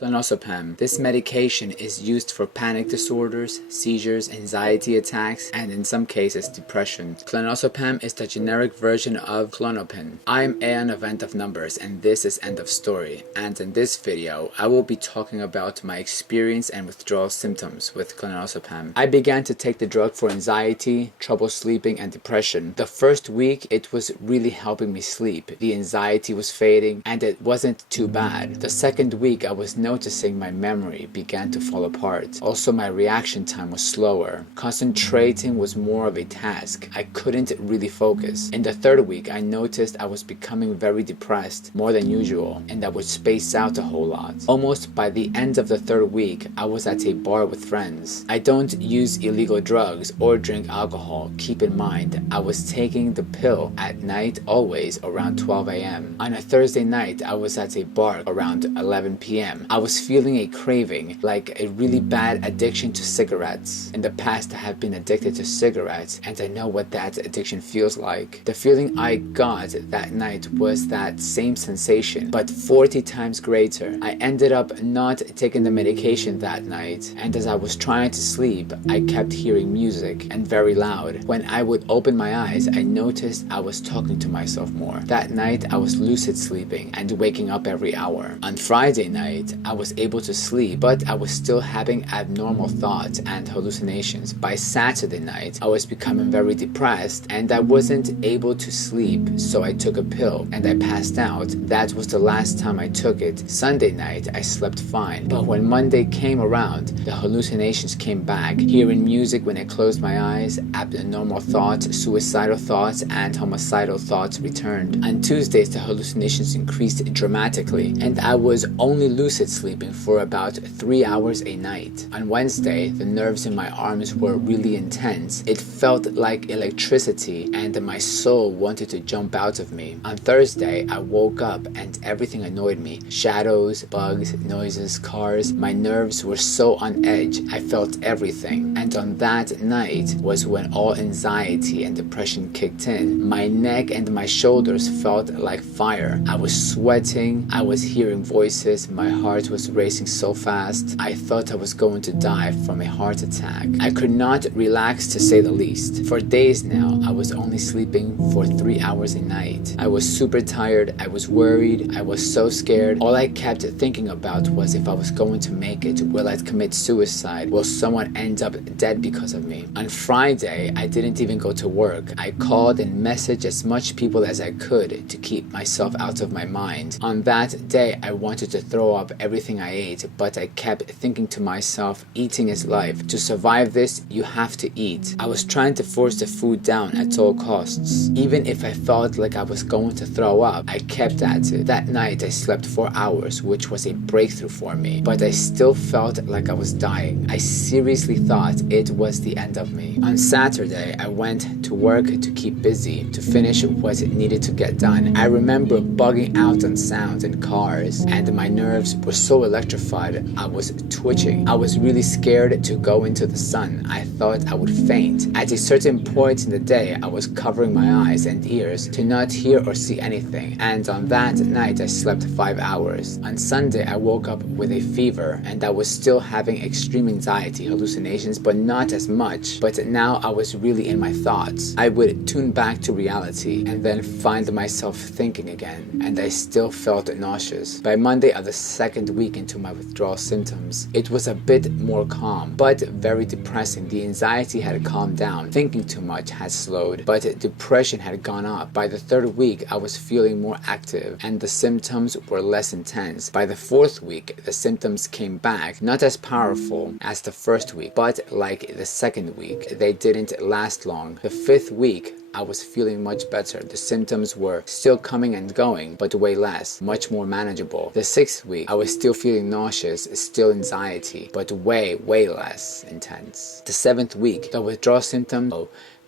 Clonazepam. This medication is used for panic disorders, seizures, anxiety attacks, and in some cases depression. Clonazepam is the generic version of Klonopin. I'm an event of numbers and this is end of story. And in this video, I will be talking about my experience and withdrawal symptoms with Clonazepam. I began to take the drug for anxiety, trouble sleeping, and depression. The first week, it was really helping me sleep. The anxiety was fading and it wasn't too bad. The second week, I was noticing my memory began to fall apart. Also, my reaction time was slower. Concentrating was more of a task. I couldn't really focus. In the third week, I noticed I was becoming very depressed, more than usual, and I would space out a whole lot. Almost by the end of the third week, I was at a bar with friends. I don't use illegal drugs or drink alcohol. Keep in mind, I was taking the pill at night always around 12 a.m. On a Thursday night, I was at a bar around 11 p.m. I was feeling a craving, like a really bad addiction to cigarettes. In the past, I have been addicted to cigarettes, and I know what that addiction feels like. The feeling I got that night was that same sensation, but 40 times greater. I ended up not taking the medication that night, and as I was trying to sleep, I kept hearing music, and very loud. When I would open my eyes, I noticed I was talking to myself more. That night, I was lucid sleeping and waking up every hour. On Friday night, I was able to sleep, but I was still having abnormal thoughts and hallucinations. By Saturday night, I was becoming very depressed and I wasn't able to sleep, so I took a pill and I passed out. That was the last time I took it. Sunday night, I slept fine, but when Monday came around, the hallucinations came back. Hearing music when I closed my eyes, abnormal thoughts, suicidal thoughts, and homicidal thoughts returned. On Tuesdays, the hallucinations increased dramatically, and I was only lucid sleeping for about 3 hours a night. On Wednesday, the nerves in my arms were really intense. It felt like electricity and my soul wanted to jump out of me. On Thursday, I woke up and everything annoyed me. Shadows, bugs, noises, cars. My nerves were so on edge. I felt everything. And on that night was when all anxiety and depression kicked in. My neck and my shoulders felt like fire. I was sweating. I was hearing voices. My heart was racing so fast. I thought I was going to die from a heart attack. I could not relax, to say the least. For days now, I was only sleeping for 3 hours a night. I was super tired. I was worried. I was so scared. All I kept thinking about was if I was going to make it. Will I commit suicide? Will someone end up dead because of me? On Friday, I didn't even go to work. I called and messaged as much people as I could to keep myself out of my mind. On that day, I wanted to throw up everything I ate, but I kept thinking to myself, eating is life. To survive this, you have to eat. I was trying to force the food down at all costs. Even if I felt like I was going to throw up, I kept at it. That night, I slept 4 hours, which was a breakthrough for me, but I still felt like I was dying. I seriously thought it was the end of me. On Saturday, I went to work to keep busy, to finish what needed to get done. I remember bugging out on sounds and cars, and my nerves were so electrified, I was twitching. I was really scared to go into the sun. I thought I would faint. At a certain point in the day, I was covering my eyes and ears to not hear or see anything, and on that night I slept 5 hours. On Sunday, I woke up with a fever, and I was still having extreme anxiety, hallucinations, but not as much. But now I was really in my thoughts. I would tune back to reality and then find myself thinking again, and I still felt nauseous. By Monday of the second week into my withdrawal symptoms, it was a bit more calm, but very depressing. The anxiety had calmed down, thinking too much had slowed, but depression had gone up. By the third week, I was feeling more active, and the symptoms were less intense. By the fourth week, the symptoms came back, not as powerful as the first week, but like the second week, they didn't last long. The fifth week, I was feeling much better. The symptoms were still coming and going, but way less, much more manageable. The sixth week, I was still feeling nauseous, still anxiety, but way less intense. The seventh week, the withdrawal symptoms,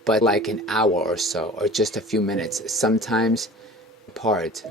but like an hour or so, or just a few minutes, sometimes apart.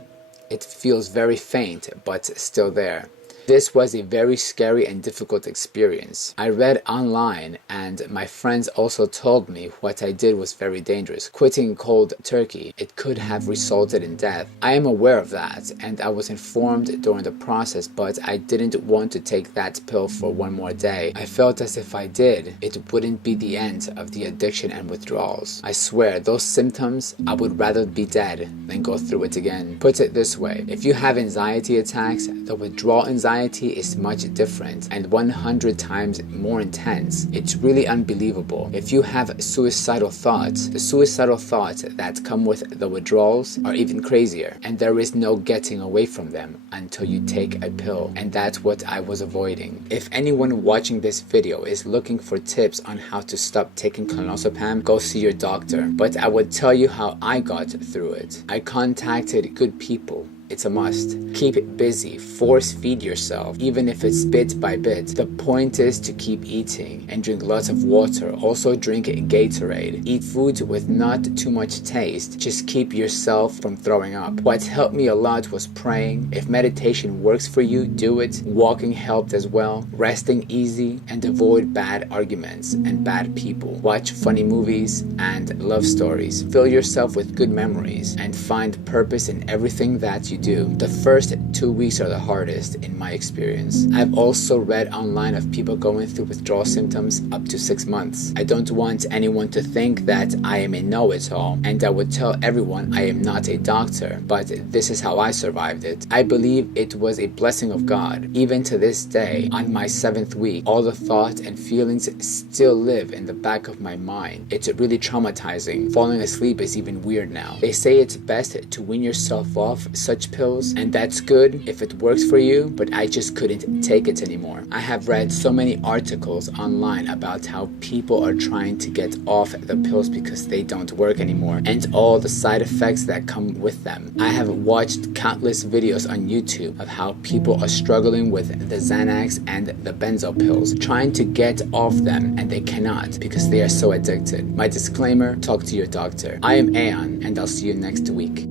It feels very faint, but still there. This was a very scary and difficult experience. I read online and my friends also told me what I did was very dangerous. Quitting cold turkey, it could have resulted in death. I am aware of that and I was informed during the process, but I didn't want to take that pill for one more day. I felt as if I did, it wouldn't be the end of the addiction and withdrawals. I swear, those symptoms, I would rather be dead than go through it again. Put it this way, if you have anxiety attacks, the withdrawal anxiety is much different and 100 times more intense. It's really unbelievable. If you have suicidal thoughts, the suicidal thoughts that come with the withdrawals are even crazier, and there is no getting away from them until you take a pill, and that's what I was avoiding. If anyone watching this video is looking for tips on how to stop taking clonazepam, go see your doctor, but I would tell you how I got through it. I contacted good people. It's a must. Keep busy. Force feed yourself, even if it's bit by bit. The point is to keep eating and drink lots of water. Also drink Gatorade. Eat foods with not too much taste. Just keep yourself from throwing up. What helped me a lot was praying. If meditation works for you, do it. Walking helped as well. Resting easy and avoid bad arguments and bad people. Watch funny movies and love stories. Fill yourself with good memories and find purpose in everything that you do. The first 2 weeks are the hardest in my experience. I've also read online of people going through withdrawal symptoms up to 6 months. I don't want anyone to think that I am a know-it-all, and I would tell everyone I am not a doctor, but this is how I survived it. I believe it was a blessing of God. Even to this day, on my 7th week, all the thoughts and feelings still live in the back of my mind. It's really traumatizing. Falling asleep is even weird now. They say it's best to wean yourself off such pills, and that's good if it works for you, but I just couldn't take it anymore. I have read so many articles online about how people are trying to get off the pills because they don't work anymore, and all the side effects that come with them. I have watched countless videos on YouTube of how people are struggling with the Xanax and the Benzo pills, trying to get off them, and they cannot because they are so addicted. My disclaimer, talk to your doctor. I am Aeon, and I'll see you next week.